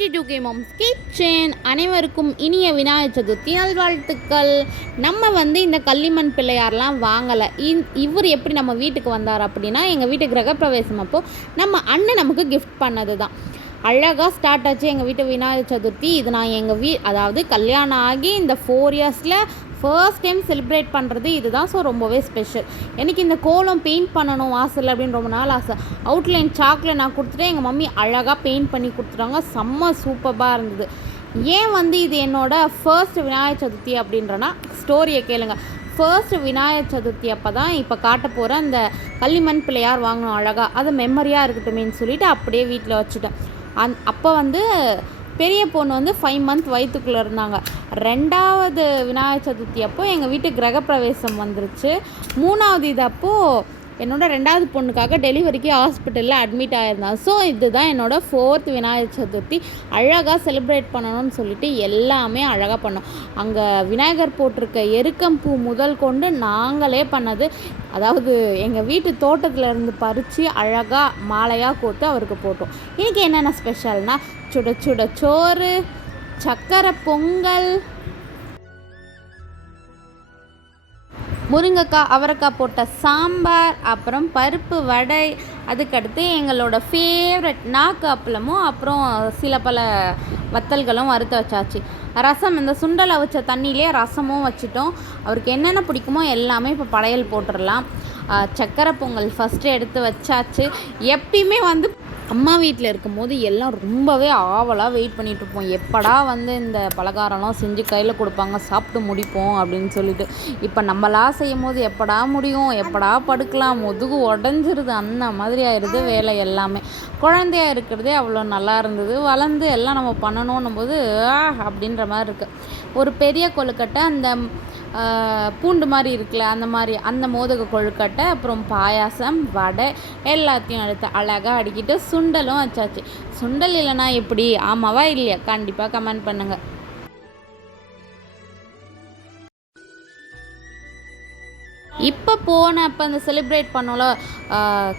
ஜிஜுகே moms kitchen. அனைவருக்கும் இனிய விநாயகர் சதுர்த்தி நல்வாழ்த்துக்கள். நம்ம இந்த கள்ளிமண் பிள்ளையார்லாம் வாங்கலை. இவர் எப்படி நம்ம வீட்டுக்கு வந்தார் அப்படின்னா, எங்கள் வீட்டு கிரகப்பிரவேசம் அப்போது நம்ம அண்ணன் நமக்கு கிஃப்ட் பண்ணது தான். அழகாக ஸ்டார்ட் ஆச்சு எங்கள் வீட்டு விநாயகர் சதுர்த்தி. இது நான் எங்கள் அதாவது கல்யாணம் ஆகி இந்த 4 இயர்ஸில் ஃபர்ஸ்ட் டைம் செலிப்ரேட் பண்ணுறது இதுதான். ஸோ ரொம்பவே ஸ்பெஷல். எனக்கு இந்த கோலம் பெயிண்ட் பண்ணணும் வாசல் அப்படின்னு ரொம்ப நாள் ஆசை. அவுட்லைன் சாக்கில் நான் கொடுத்துட்டேன். எங்கள் மம்மி அழகாக பெயிண்ட் பண்ணி கொடுத்துட்டாங்க. செம்ம சூப்பராக இருந்தது. ஏன் இது என்னோடய ஃபர்ஸ்ட் விநாயகர் சதுர்த்தி அப்படின்றனா ஸ்டோரியை கேளுங்க. ஃபர்ஸ்ட் விநாயகர் சதுர்த்தி அப்போ தான் இப்போ காட்ட போகிற அந்த கள்ளிமண் பிள்ளையார் வாங்கணும் அழகாக. அது மெமரியாக இருக்கட்டுமேன்னு சொல்லிவிட்டு அப்படியே வீட்டில் வச்சுட்டேன். அப்போ பெரிய பொண்ணு 5 மந்த் வயிற்றுக்குள்ளே இருந்தாங்க. 2வது விநாயகர் சதுர்த்தி அப்போது எங்கள் வீட்டு கிரகப்பிரவேசம் வந்துருச்சு. 3வது இது அப்போது என்னோடய 2வது பொண்ணுக்காக டெலிவரிக்கு ஹாஸ்பிட்டலில் அட்மிட் ஆகிருந்தாங்க. ஸோ இதுதான் என்னோடய 4th விநாயகர் சதுர்த்தி. அழகாக செலிப்ரேட் பண்ணணும்னு சொல்லிட்டு எல்லாமே அழகாக பண்ணோம். அங்கே விநாயகர் போட்டிருக்க எருக்கம்பூ முதல் கொண்டு நாங்களே பண்ணது. அதாவது எங்கள் வீட்டு தோட்டத்தில் இருந்து பறித்து அழகாக மாலையாக கோர்த்து அவருக்கு போட்டோம். இன்றைக்கி என்னென்ன ஸ்பெஷல்னால் சுட சுட சோறு, சக்கரை பொங்கல், முருங்கைக்காய் அவரைக்காய் போட்ட சாம்பார், அப்புறம் பருப்பு வடை, அதுக்கடுத்து எங்களோட ஃபேவரட் நாக்கு அப்பளமும், அப்புறம் சில பல வத்தல்களும் வறுத்து வச்சாச்சு. ரசம், இந்த சுண்டலை வச்ச தண்ணியிலே ரசமும் வச்சுட்டோம். அவருக்கு என்னென்ன பிடிக்குமோ எல்லாமே இப்போ படையல் போட்டுடலாம். சக்கரை பொங்கல் ஃபஸ்ட்டு எடுத்து வச்சாச்சு. எப்பயுமே அம்மா வீட்டில் இருக்கும்போது எல்லாம் ரொம்பவே ஆவலாக வெயிட் பண்ணிகிட்ருப்போம். எப்படா இந்த பலகாரம்லாம் செஞ்சு கையில் கொடுப்பாங்க, சாப்பிட்டு முடிப்போம் அப்படின்னு சொல்லிட்டு. இப்போ நம்மளா செய்யும் போது எப்படா முடியும், எப்படா படுக்கலாம், முதுகு உடஞ்சிருது, அந்த மாதிரி ஆயிடுது வேலை எல்லாமே. குழந்தையாக இருக்கிறதே அவ்வளோ நல்லா இருந்தது. வளர்ந்து எல்லாம் நம்ம பண்ணணுன்னும் போது அப்படின்ற மாதிரி இருக்குது. ஒரு பெரிய கொழுக்கட்டை, அந்த பூண்டு மாதிரி இருக்குல்ல, அந்த மோதக கொழுக்கட்டை, அப்புறம் பாயாசம், வடை எல்லாத்தையும் எடுத்து அழகாக அடிக்கிட்டு சுண்டலும் வச்சாச்சு. சுண்டல் இல்லைனா எப்படி? ஆமாவா இல்லையா? கண்டிப்பாக கமெண்ட் பண்ணுங்கள். இப்போ போனப்போ அந்த செலிப்ரேட் பண்ணோல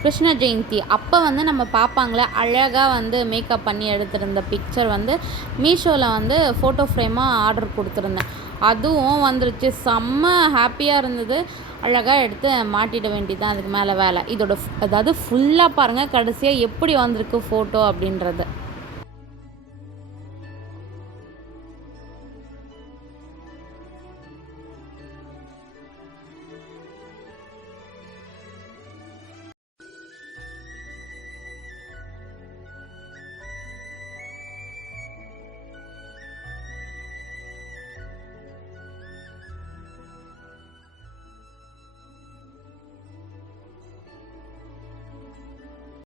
கிருஷ்ண ஜெயந்தி அப்போ நம்ம பார்ப்பாங்களே அழகாக மேக்கப் பண்ணி எடுத்திருந்த பிக்சர் மீஷோவில் ஃபோட்டோ ஃப்ரேமாக ஆர்டர் கொடுத்துருந்தேன். அதுவும் வந்துருச்சு. செம்ம ஹாப்பியாக இருந்தது. அழகாக எடுத்து மாட்டிட வேண்டியது தான். அதுக்கு மேலே வேலை. அதாவது ஃபுல்லாக பாருங்கள் கடைசியாக எப்படி வந்திருக்கு ஃபோட்டோ அப்படின்றது.